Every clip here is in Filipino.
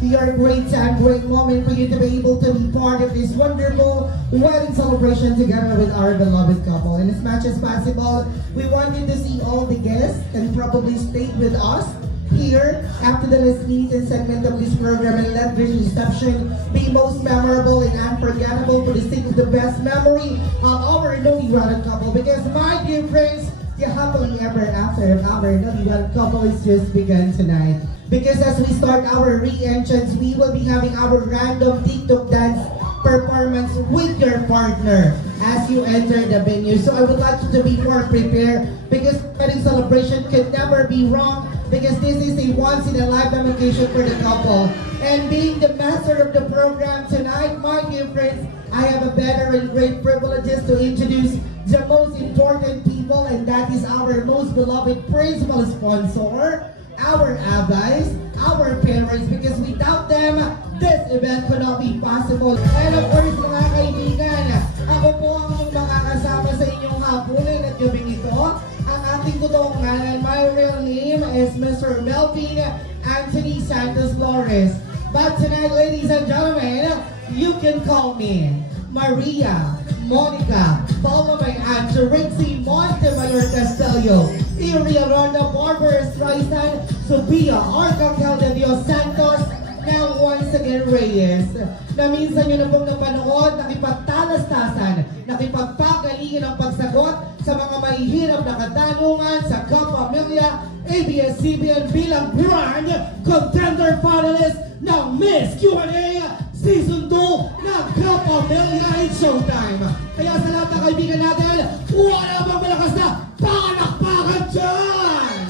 your great time, great moment for you to be able to be part of this wonderful wedding celebration together with our beloved couple. And as much as possible, we want you to see all the guests and probably stay with us here after the last minute and segment of this program, and let this reception be most memorable and unforgettable for the sake of the best memory of our newlywed couple. Because my dear friends, the happily ever after of our newlywed couple is just begun tonight. Because as we start our re-entrance, we will be having our random TikTok dance performance with your partner as you enter the venue. So I would like you to be more prepared, because wedding celebration can never be wrong, because this is a once-in-a-lifetime occasion for the couple. And being the master of the program tonight, my dear friends, I have a better and great privileges to introduce the most important people, and that is our most beloved principal sponsor, our allies, our parents, because without them, this event could not be possible. And of course, mga kaibigan, ako po ang makakasama sa inyong hapunan at gabing ito. Ang ating totoong ngalan, my real name is Mr. Melvin Anthony Santos Flores. But tonight, ladies and gentlemen, you can call me Maria, Monica, Paula May Ancho, Rixie Montemayor Castelio, Iria Ronda, Barbara Streisand, Sophia Arcangel de Dios Santos, now once again Reyes, na minsan nyo na pong napanood, nakipagtalastasan, nakipagpagalingan ang pagsagot sa mga mahihirap na katanungan sa Kapamilya ABS-CBN bilang Grand Contender Finalist ng Miss Q&A Season 2 ng Kapamilya in Showtime. Kaya sa lahat ng kaibigan natin, wala bang malakas na palakpakan dyan!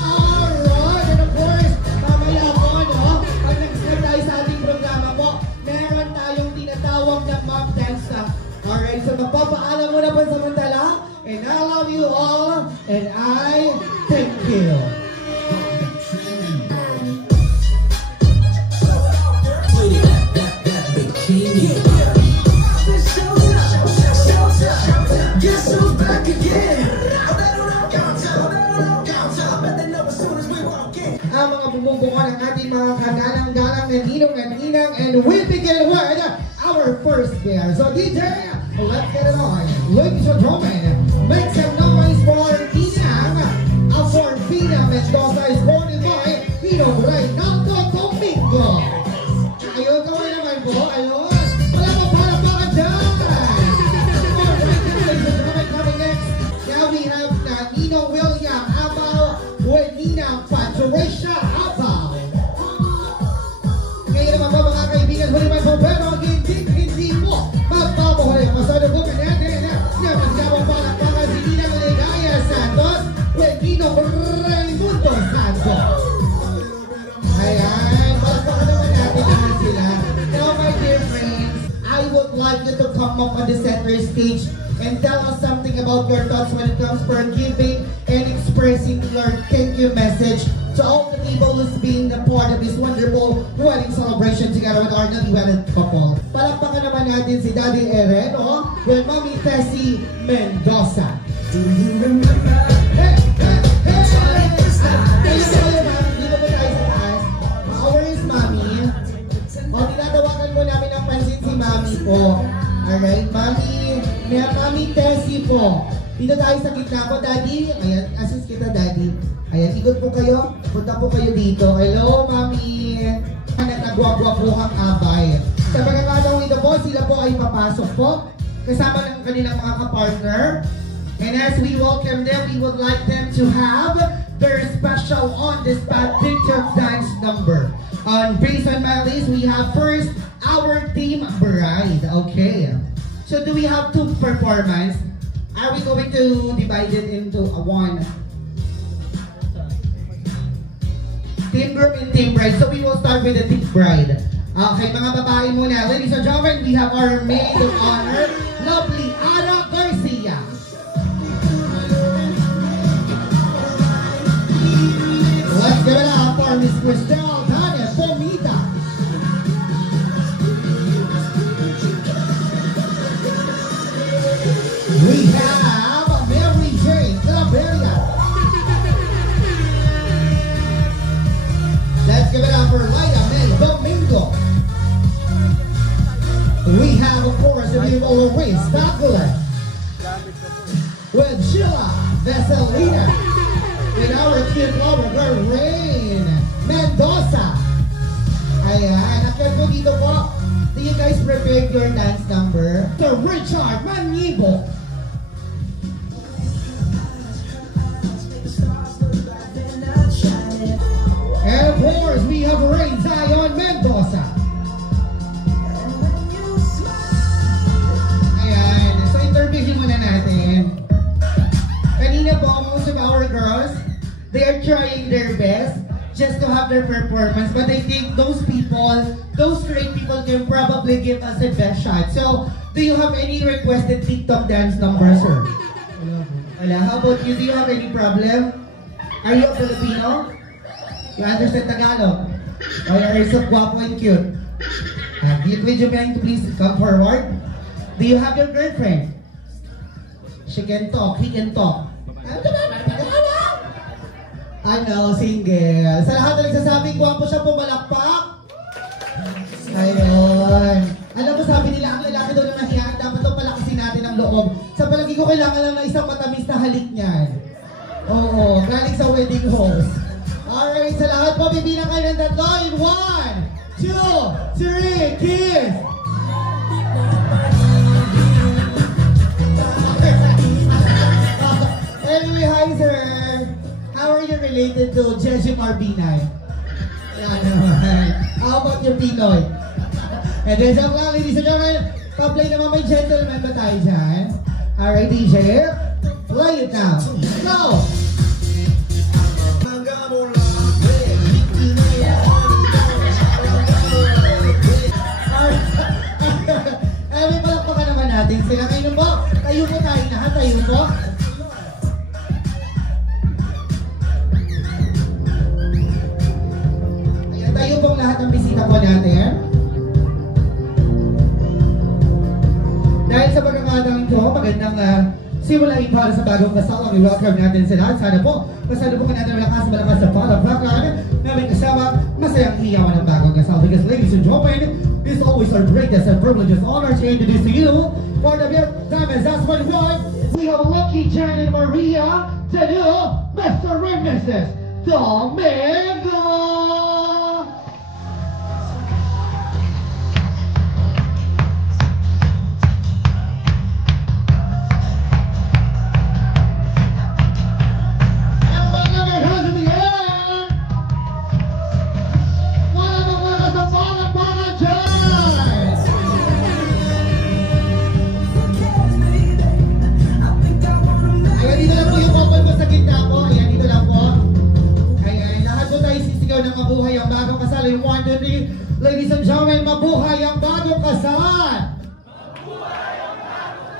Alright, and of course, mamaya po, no? Pag nag-start tayo sa ating programa po, meron tayong tinatawag na mock dance. Alright, so magpapaalam muna pa samantala. And I love you all, and I thank you. Ang mga bumubungo ng ating mga kagalang-galang na ninong at ninang, and we begin with our first pair. So DJ, let's get it on. Ladies and gentlemen, make some noise for Inang. For Pina Mendoza is born in by Pino Reynaldo Domingo. Ayun, kaway naman po. Ayun. Wala mo para baka dyan. Alright, ladies and gentlemen, coming next. Now we have Nino William Abao with Nina Patricia Abao. Ngayon naman po mga kaibigan, huli man po, pero hindi po magpapahulit. Masalubukan natin na magkabang palakpakan si Nina Ligaya Santos with Nino Raimundo Santos. Ayan, palakpakan naman natin naman sila. Now my dear friends, I would like you to come up on the center stage and tell us something about your thoughts when it comes for giving and expressing your thank you message to all the people who's being a part of this wonderful wedding celebration together with our newlywed couple. Palakpakan naman natin si Daddy Eren, with Mommy Tessie Mendoza. Do you remember? Hey, hey, hey! Di ba tayo sa taas? Where is Mommy? Tinatawagan mo namin ang pansin si Mommy po. Alright, Mommy Tessie po. Dito tayo sa gitna ko, Daddy. Ayan, assist kita, Daddy. Ayan, ikot po kayo. Punta po kayo dito. Hello, Mommy. Nagwagwa po ang abay. Sa pagkakataong ito po, sila po ay papasok po. Kasama ng kanilang mga kapartner. And as we welcome them, we would like them to have their special on-the-spot picture dance number. Based on my list, we have first our team bride. Okay. So do we have two performance? Are we going to divide it into one? Team groom and team bride. So we will start with the team bride. Okay, mga babae muna. Ladies and gentlemen, we have our maid of honor, lovely Ana Garcia. Let's give it up for Miss Cristel Tanya Bonita. We have Mary Jane Claveria. Let's give it up for Laia May. Luis Daculan, with Sheila Veselina, with our cute lover girl, Rain Mendoza. Ayan, akyat po dito po. Do you guys prepare your dance number? To Richard Manibo. And of course, we have Rain Zion Mendoza. Ayan, so interview muna natin. Kanina po, most of our girls, they are trying their best just to have their performance, but I think those people, those great people can probably give us a best shot. So, do you have any requested TikTok dance numbers, sir? Wala. How about you? Do you have any problem? Are you a Filipino? You understand Tagalog? Or are you so guapo and cute? Would you mind to please come forward? Do you have your girlfriend? She can talk, he can talk. Ano, single. Sa lahat na nagsasabing guwapo siya, pumalakpak. Ayun. Alam mo, sabi nila, ang lalaki daw na mahiyaan, dapat daw palakasin natin ang loob. Sa palagi ko, kailangan lang ng isang matamis na halik niyan. Oo, galing sa wedding host. Alright, sa lahat po, bibilang kayo ng tatlo in 1, 2, 3, kiss! Anyway, hi sir! How are you related to Jeje Marbinay? How about your Pinoy? And then, joke lang, ladies and gentlemen, pa-play naman may gentleman ba tayo dyan? Alright, DJ, play it now. Go! May palakpakan naman natin sila. Ngayon po, tayo po tayo lahat, tayo po. Ayan, tayo pong lahat ng bisita po natin. Dahil sa pagkakataon ito, magandang simulain para sa bagong kasal. Ang i-welcome natin sila. Sana po, pasalubungan natin malakas sa palakpakan na may kasama masayang hiyawan ng bagong kasal. Because ladies and gentlemen, it's always our greatest and privileges honor to introduce to you for the Diamonds Husband Wife. We have Lucky Jan and Maria to do Mr. and Mrs. Domingo. Mabuhay ang bagong kasal. I want to be, ladies and gentlemen, mabuhay ang bagong kasal.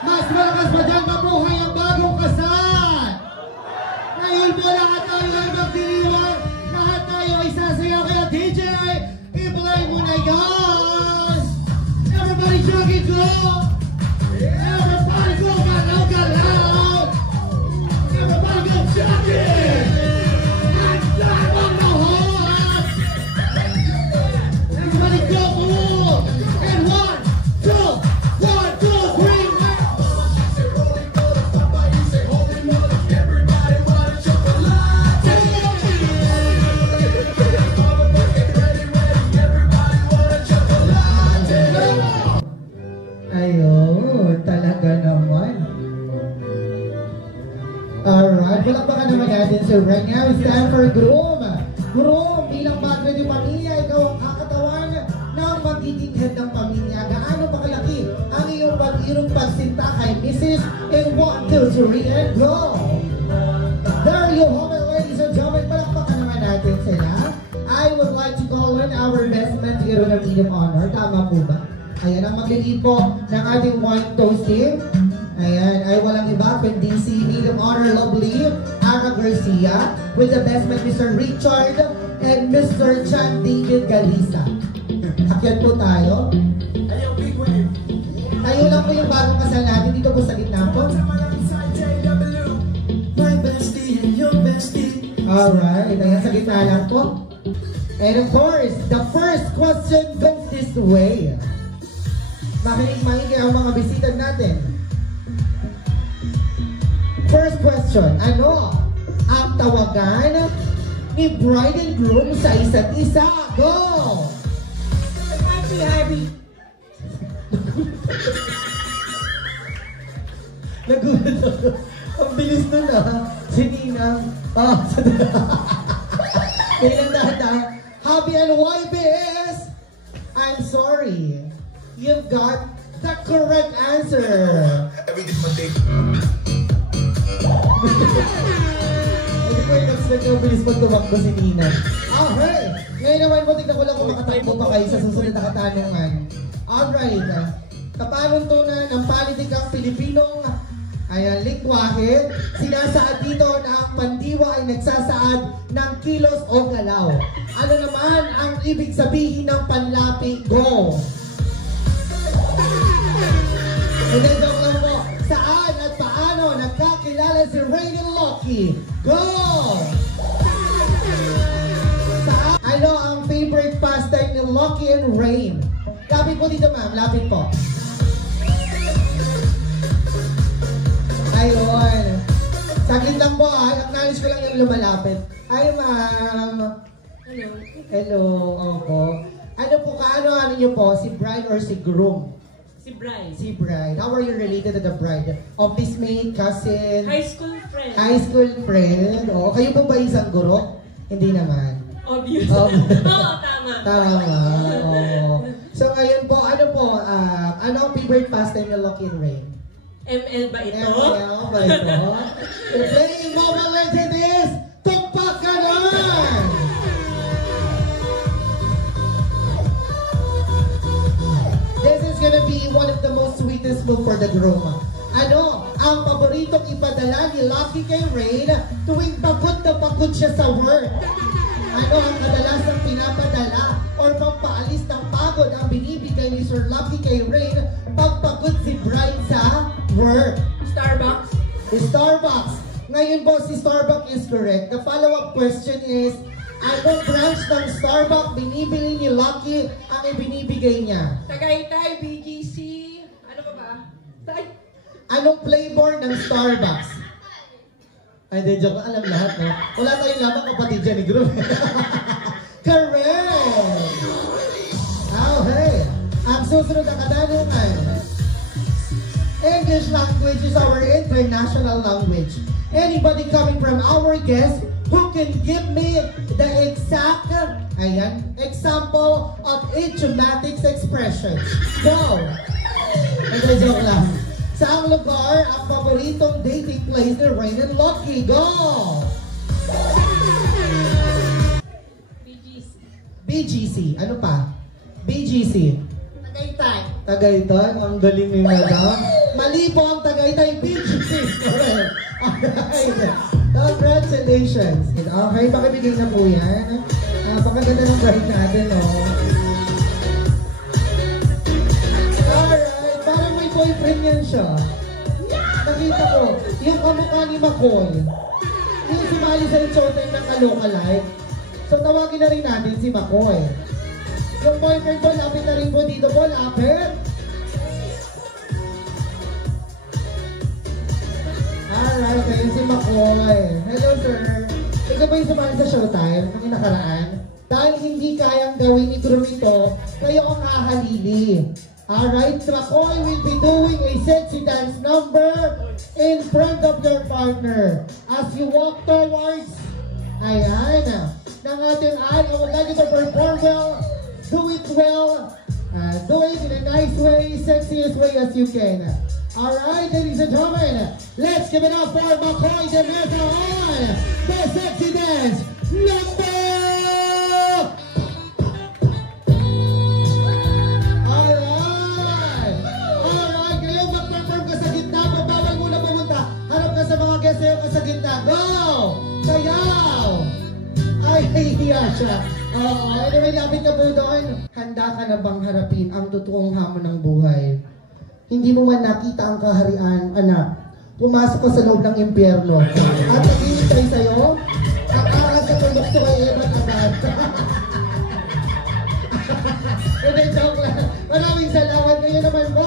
Mas malakas pa dyan, mabuhay ang bagong kasal. Ngayon po lahat tayo ay magdiriwang, lahat tayo ay sasayaw. Kaya DJ, i-play mo na yan. Everybody jogging, go. Everybody go, galaw, galaw. Everybody go jogging. Alright, palakpakan naman natin. So right now, it's time for Groom. Groom, bilang padre ng pamilya, ikaw ang kakatawan ng magiging head ng pamilya. Gaano pa kalaki ang iyong pag-irong pagsinta kay Mrs. In 1, 2, 3, and go! There you have it, ladies and gentlemen. Palakpakan naman natin sila. I would like to call in our best man to get on a meet of honor. Tama po ba? Ayan, ang maglilid po ng ating wine toasting. Ayan, ay walang iba kundi si Medium Honor Lovely Ana Garcia with the best man Mr. Richard and Mr. John David Galisa. Akyat po tayo. Tayo lang po yung bagong kasal natin. Dito po sa gitna po. Alright, ayan sa gitna lang po. And of course, the first question goes this way. Makinig ang mga bisita natin. First question, ano ang tawagan ni bride and groom sa isa't isa? Go! Happy. Nagulat ako. Ang bilis nun Si Ninang. Kailan dahan. Happy and YB is, I'm sorry. You've got the correct answer. Everything but they. Hindi ko in-expect na bilis pag tumakbo si Ninang. Okay. Ngayon naman po, tignan ko lang kung makatakbo pa kayo sa susunod na katanungan. Alright. Kapanuntunan ng politikang Pilipinong likwahid, sinasaad dito na ang pandiwa ay nagsasaad ng kilos o galaw. Ano naman ang ibig sabihin ng panlapi? Go! And then joke lang po, saan at paano nagkakilala si Rain and Lucky? Go! Saan? Ano ang favorite pastime ni Lucky and Rain? Lapit po dito ma'am, lapit po. Ayun. Saglit lang po acknowledge ko lang yung lumalapit. Hi ma'am. Hello. Hello, opo. Ano po, ano niyo po, si bride or si groom? Si Bryce. Si bride. How are you related to the bride? Office mate, cousin? High school friend. High school friend. O, kayo po ba isang guro? Hindi naman. Obvious. Oh. Oo, tama. Tama. Oo. So ngayon po, ano ang favorite pastime ni Lucky and Rain? ML ba ito? ML ba ito? We're playing Mobile Legends is Tumpak Ka Naman! This is gonna be one of the most sweetest move for the groom. Ano ang paboritong ipadala ni Lucky kay Rain tuwing pagod na pagod siya sa work? Ano ang kadalasang pinapadala or pampaalis ng pagod ang binibigay ni Sir Lucky kay Rain pag pagod si Bride sa work? Starbucks. Starbucks. Ngayon po, si Starbucks is correct. The follow-up question is, anong branch ng Starbucks binibili ni Lucky ang ibinibigay niya? Tagaytay, BGC. Ano pa ba? Anong flavor ng Starbucks? Ay, di joke. Alam lahat, no? Wala tayong lamang kapatid dyan ni Group. Correct! Okay. Ang susunod na katanungan. English language is our international language. Anybody coming from our guest who can give me the exact example of idiomatic expressions? Go! Hindi joke lang. Saang lugar ang paboritong dating place ni Rain and Lucky? Go! BGC. BGC. Ano pa? BGC. Tagaytay. Tagaytay. Ang galing ni Madam. Mali po ang Tagaytay. BGC. Correct. Alright. Congratulations. Okay, pakibigay na po yan. Pakaganda ng guide natin, no? Boyfriend yan siya. Nakita ko, yung kamukha ni McCoy, yung sumali sa showtime ng Kalokalike. So tawagin na rin natin si McCoy. Yung boyfriend ko, lapit na rin po dito po, lapit. Alright, ayun si McCoy. Hello sir. Ikaw ba yung sumali sa showtime ng nakaraan? Dahil hindi kayang gawin ni Groom ito, kayo ang hahalili. Alright, McCoy will be doing a sexy dance number in front of your partner. As you walk towards, ayan, ng ating I would like you to perform well, do it well, do it in a nice way, sexiest way as you can. Alright, ladies and gentlemen, let's give it up for McCoy de Mesa on the sexy dance number! Sa gitna. Go! Sayaw! Ay, hiya siya. Oo, anyway, lapit na po doon. Handa ka na bang harapin ang totoong hamon ng buhay? Hindi mo man nakita ang kaharian, anak. Pumasok ka sa loob ng impyerno. At naghihintay sa'yo, ang angas sa tulok sa kay Evan agad. Hindi, joke lang. Maraming salamat kayo naman po.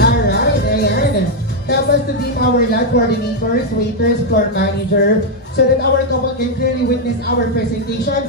Alright, ayan. Help us to deem our lab coordinators, waiters, floor manager, so that our couple can clearly witness our presentation.